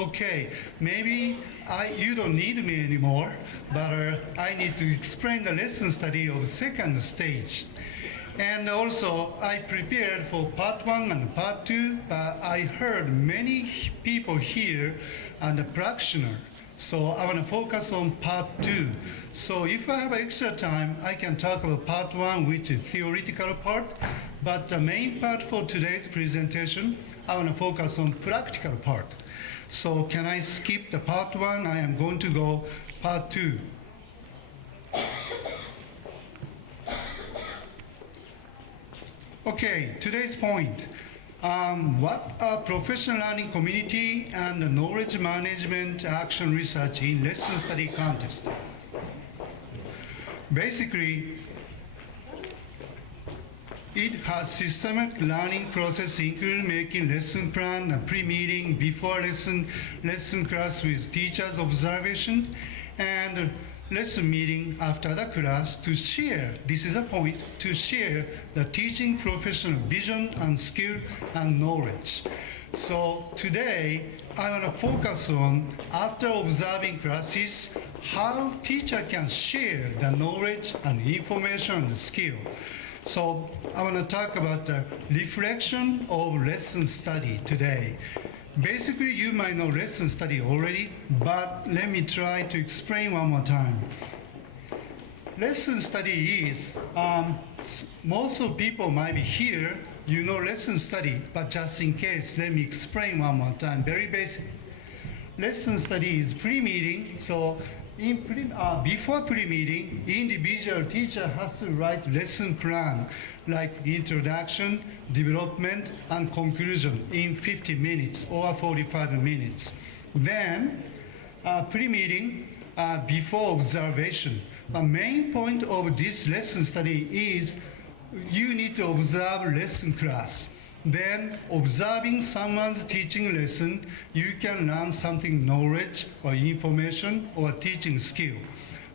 Okay, maybe you don't need me anymore, but I need to explain the lesson study of second stage. And also, I prepared for part one and part two, but I heard many people here and the practitioner. So I want to focus on part two. So if I have extra time, I can talk about part one, which is theoretical part. But the main part for today's presentation, I want to focus on practical part. So can I skip the part one? I am going to go part two. Okay, today's point. What are professional learning community and knowledge management action research in lesson study context? Basically, it has systematic learning process including making lesson plan, a pre-meeting, before lesson class with teachers' observation, and lesson meeting after the class to share, this is a point, to share the teaching professional vision and skill and knowledge. So today, I want to focus on, after observing classes, how teacher can share the knowledge and information and skill. So I want to talk about the reflection of lesson study today. Basically, you might know lesson study already, but let me try to explain one more time. Lesson study is, most of people might be here, you know lesson study, but just in case, let me explain one more time, very basic. Lesson study is pre-meeting, so before pre-meeting, individual teacher has to write lesson plan, like introduction, development, and conclusion in 50 minutes or 45 minutes. Then, pre-meeting, before observation. The main point of this lesson study is you need to observe lesson class. Then, observing someone's teaching lesson, you can learn something knowledge or information or teaching skill.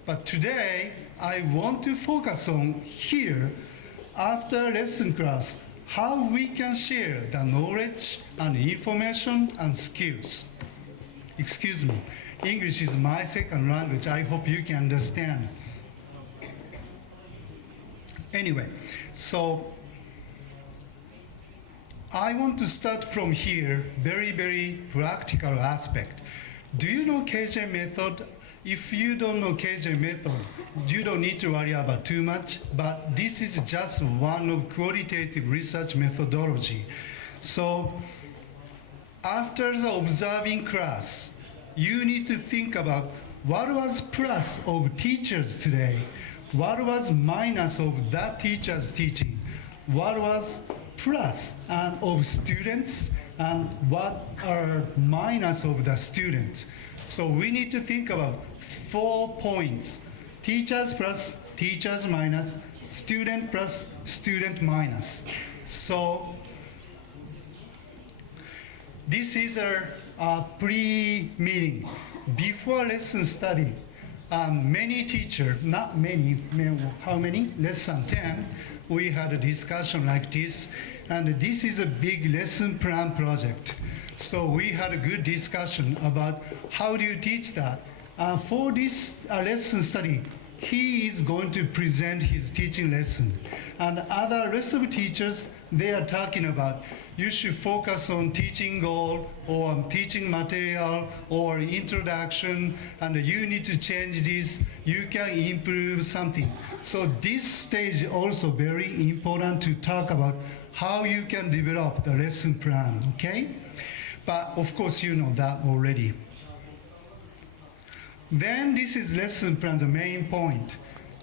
But today, I want to focus on here, after lesson class, how we can share the knowledge and information and skills. Excuse me, English is my second language. I hope you can understand. Anyway, so I want to start from here, very, very practical aspect. Do you know KJ method? If you don't know KJ method, you don't need to worry about too much, but this is just one of qualitative research methodology. So after the observing class, you need to think about what was plus of teachers today, what was minus of that teacher's teaching, what was plus of students, and what are minus of the students. So we need to think about 4 points: teachers plus teachers minus, student plus student minus. So this is a pre-meeting. Before lesson study, many teachers, not many, how many? Less than 10, we had a discussion like this, and this is a big lesson plan project. So we had a good discussion about how do you teach that. For this lesson study, he is going to present his teaching lesson. And other rest of teachers, they are talking about you should focus on teaching goal or teaching material or introduction, and you need to change this, you can improve something. So this stage is also very important to talk about how you can develop the lesson plan, okay? But of course you know that already. Then this is lesson plan, the main point.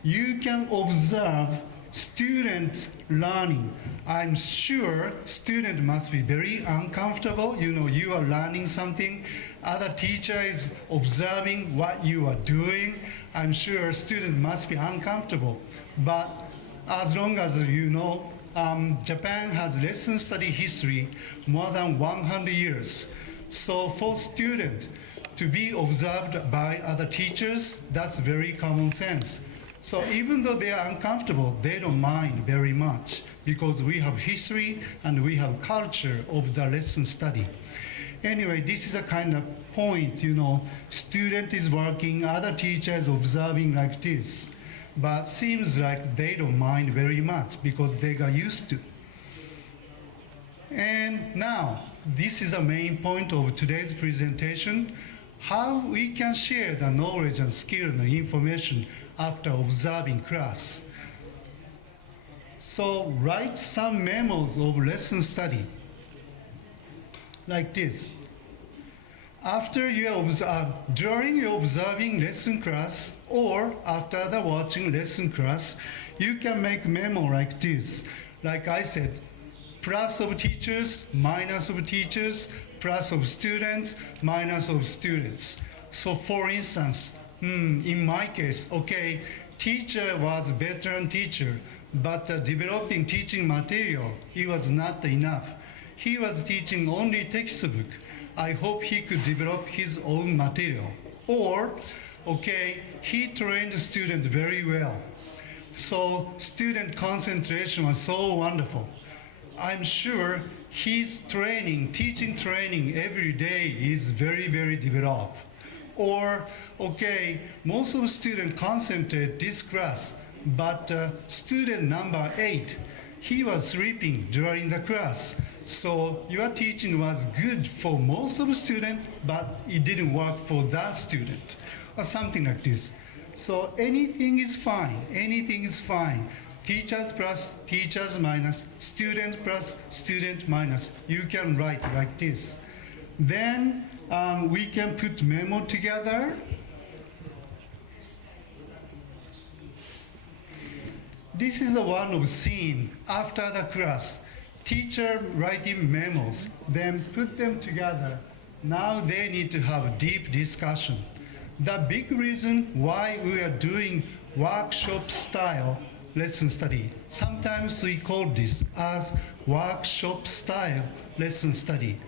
You can observe student learning. I'm sure student must be very uncomfortable. You know, you are learning something. Other teacher is observing what you are doing. I'm sure student must be uncomfortable. But as long as you know, Japan has lesson study history more than 100 years. So for student to be observed by other teachers, that's very common sense. So even though they are uncomfortable, they don't mind very much because we have history and we have culture of the lesson study. Anyway, this is a kind of point, student is working, other teachers observing like this. But seems like they don't mind very much because they got used to. And now, this is the main point of today's presentation, how we can share the knowledge and skill and information after observing class. So write some memos of lesson study, like this. After during your observing lesson class or after the watching lesson class, you can make memo like this. Like I said, plus of teachers, minus of teachers, plus of students, minus of students. So for instance, in my case, okay, teacher was veteran teacher, but developing teaching material, it was not enough. He was teaching only textbook. I hope he could develop his own material. Or, okay, he trained the student very well. So student concentration was so wonderful. I'm sure his training, teaching training every day is very, very developed. Or, okay, most of the students concentrate this class, but student number 8, he was sleeping during the class. So your teaching was good for most of the students, but it didn't work for that student, or something like this. So anything is fine, anything is fine. Teachers plus teachers minus, student plus student minus. You can write like this. Then we can put memo together. This is the one of scene after the class. Teacher writing memos, then put them together. Now they need to have deep discussion. The big reason why we are doing workshop style lesson study. Sometimes we call this as workshop style lesson study.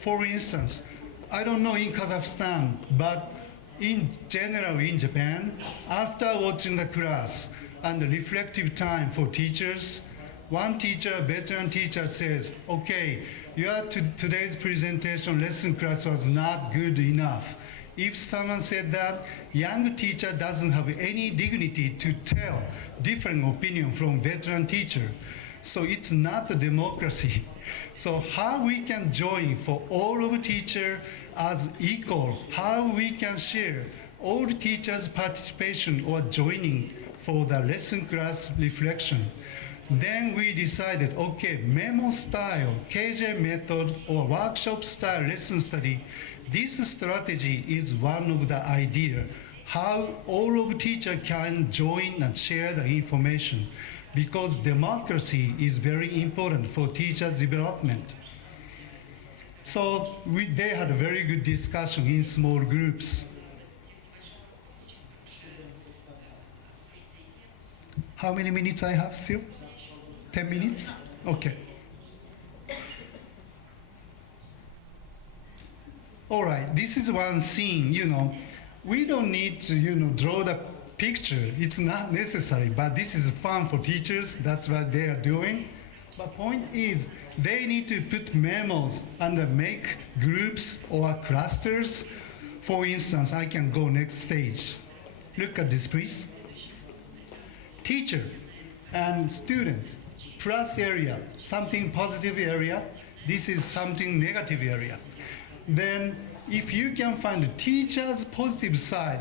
For instance, I don't know in Kazakhstan, but in general in Japan, after watching the class and the reflective time for teachers, one teacher, veteran teacher says, okay, today's presentation lesson class was not good enough. If someone said that, young teacher doesn't have any dignity to tell different opinion from veteran teacher. So it's not a democracy. So how we can join for all of teacher as equal, how we can share all teachers' participation or joining for the lesson class reflection. Then we decided, okay, memo style, KJ method, or workshop style lesson study, this strategy is one of the idea how all of teachers can join and share the information, because democracy is very important for teachers' development. So they had a very good discussion in small groups. How many minutes I have still? 10 minutes? Okay. All right, this is one scene, we don't need to, draw the picture. It's not necessary, but this is fun for teachers. That's what they are doing. But point is, they need to put memos and make groups or clusters. For instance, I can go next stage. Look at this, please. Teacher and student, plus area, something positive area. This is something negative area. Then if you can find the teacher's positive side,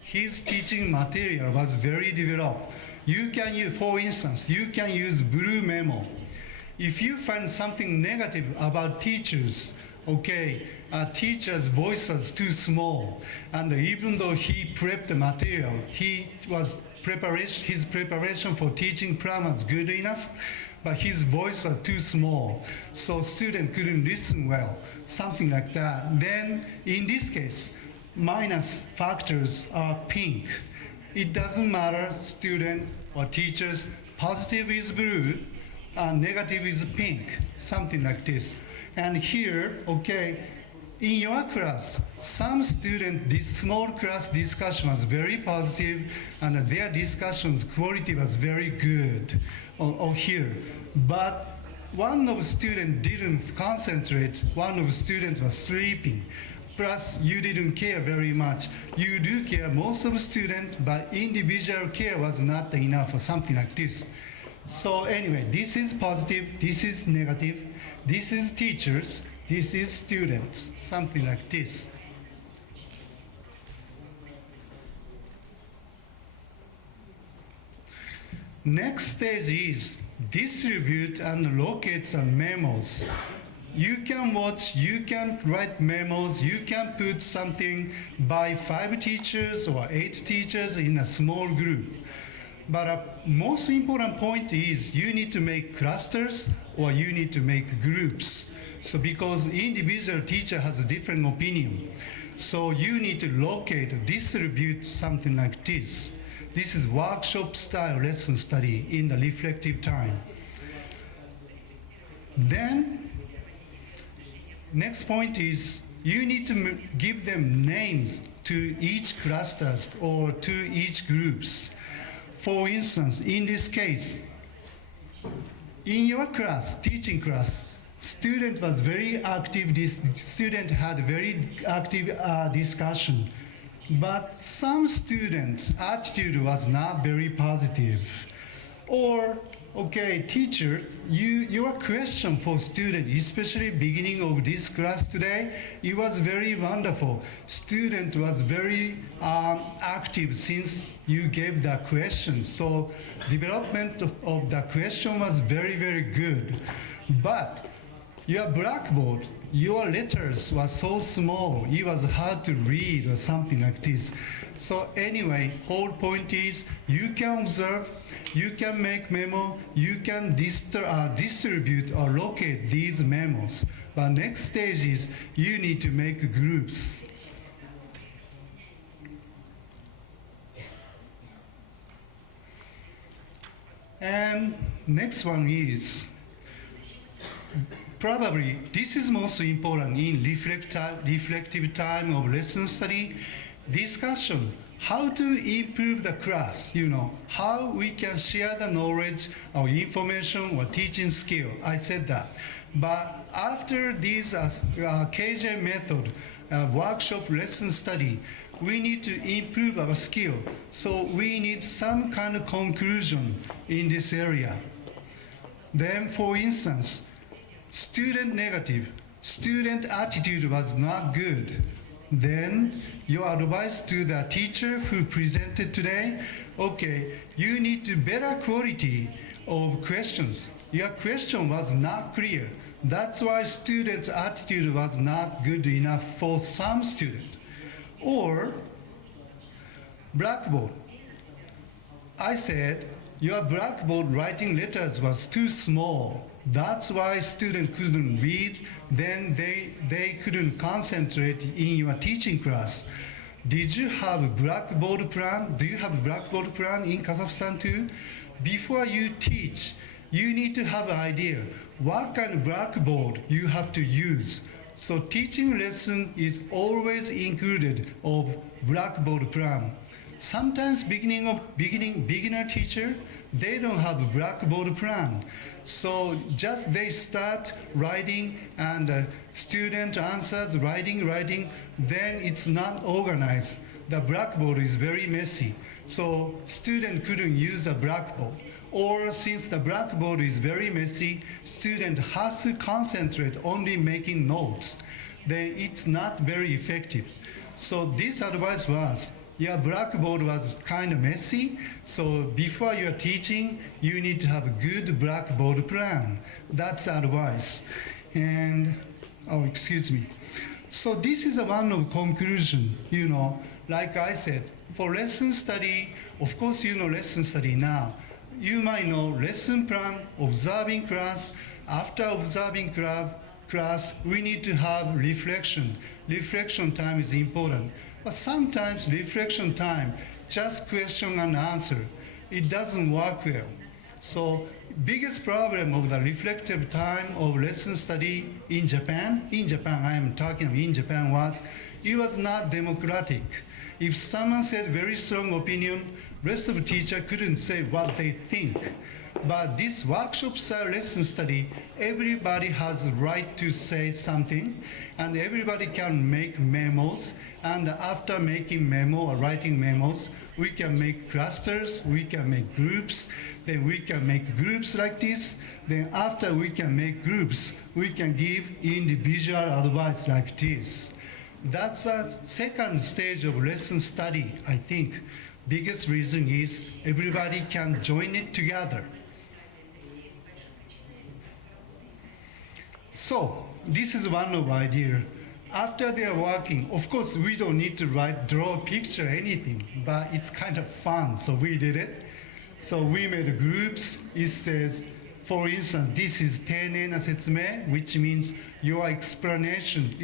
his teaching material was very developed. You can use, for instance, you can use blue memo. If you find something negative about teachers, okay, a teacher's voice was too small, and even though he prepped the material, his preparation for teaching plan was good enough, but his voice was too small, so student couldn't listen well, something like that. Then, in this case, minus factors are pink. It doesn't matter, student or teachers, positive is blue, and negative is pink, something like this. And here, okay, in your class, some student, this small class discussion was very positive, and their discussion's quality was very good, or here. But one of student didn't concentrate, one of students was sleeping. Plus, you didn't care very much. You do care most of students, but individual care was not enough or something like this. So anyway, this is positive, this is negative, this is teachers, this is students, something like this. Next stage is distribute and locate some memos. You can watch, you can write memos, you can put something by 5 teachers or 8 teachers in a small group. But a most important point is you need to make clusters or you need to make groups. So because individual teacher has a different opinion. So you need to locate, distribute something like this. This is workshop style lesson study in the reflective time. Then, next point is you need to give them names to each clusters or to each groups. For instance, in this case, in your class, teaching class, student was very active, this student had very active discussion. But some students' attitude was not very positive. Or, okay, teacher, your question for student, especially beginning of this class today, it was very wonderful. Student was very active since you gave the question. So development of the question was very, very good. But your blackboard, your letters were so small, it was hard to read or something like this. So anyway, whole point is you can observe, you can make memo, you can distribute or locate these memos. But next stage is you need to make groups. And next one is probably this is most important in reflective time of lesson study, discussion, how to improve the class, how we can share the knowledge or information or teaching skill. I said that. But after this KJ method, workshop lesson study, we need to improve our skill. So we need some kind of conclusion in this area. Then, for instance, student negative, student attitude was not good. Then your advice to the teacher who presented today, okay, you need to better quality of questions. Your question was not clear. That's why students' attitude was not good enough for some student. Or blackboard. I said, your blackboard writing letters was too small. That's why students couldn't read, then they couldn't concentrate in your teaching class. Did you have a blackboard plan? Do you have a blackboard plan in Kazakhstan too? Before you teach, you need to have an idea what kind of blackboard you have to use. So teaching lesson is always included of blackboard plan. Sometimes beginner teacher, they don't have a blackboard plan. So just they start writing and student answers, writing, then it's not organized. The blackboard is very messy. So student couldn't use the blackboard. Or since the blackboard is very messy, student has to concentrate only making notes. Then it's not very effective. So this advice was, your blackboard was kind of messy, so before you're teaching, you need to have a good blackboard plan. That's advice. And, excuse me. So this is one of conclusion, like I said, for lesson study, of course you know lesson study now. You might know lesson plan, observing class. After observing class, we need to have reflection. Reflection time is important. But sometimes reflection time, just question and answer, it doesn't work well. So biggest problem of the reflective time of lesson study in Japan I am talking of in Japan, was it was not democratic. If someone said very strong opinion, rest of the teacher couldn't say what they think. But this workshop style lesson study, everybody has the right to say something, and everybody can make memos. And after making memo or writing memos, we can make clusters, we can make groups, then we can make groups like this. Then after we can make groups, we can give individual advice like this. That's a second stage of lesson study, I think. Biggest reason is everybody can join it together. So this is one of idea. After they are working, of course we don't need to draw a picture, anything, but it's kind of fun, so we did it. So we made groups. It says, for instance, this is 丁寧な説明, which means your explanation,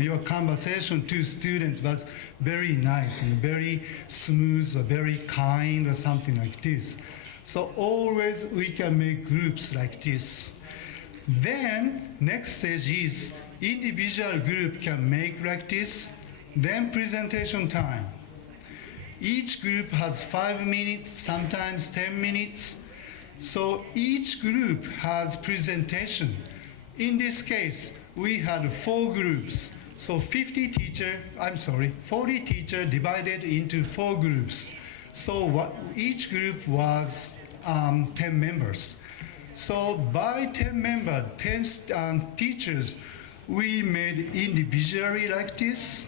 your conversation to students was very nice and very smooth or very kind or something like this. So always we can make groups like this. Then next stage is individual group can make like this. Then presentation time. Each group has 5 minutes, sometimes 10 minutes. So each group has presentation. In this case, we had 4 groups. So 40 teacher divided into 4 groups. So each group was 10 members. So by 10 members, 10 teachers, we made individually like this.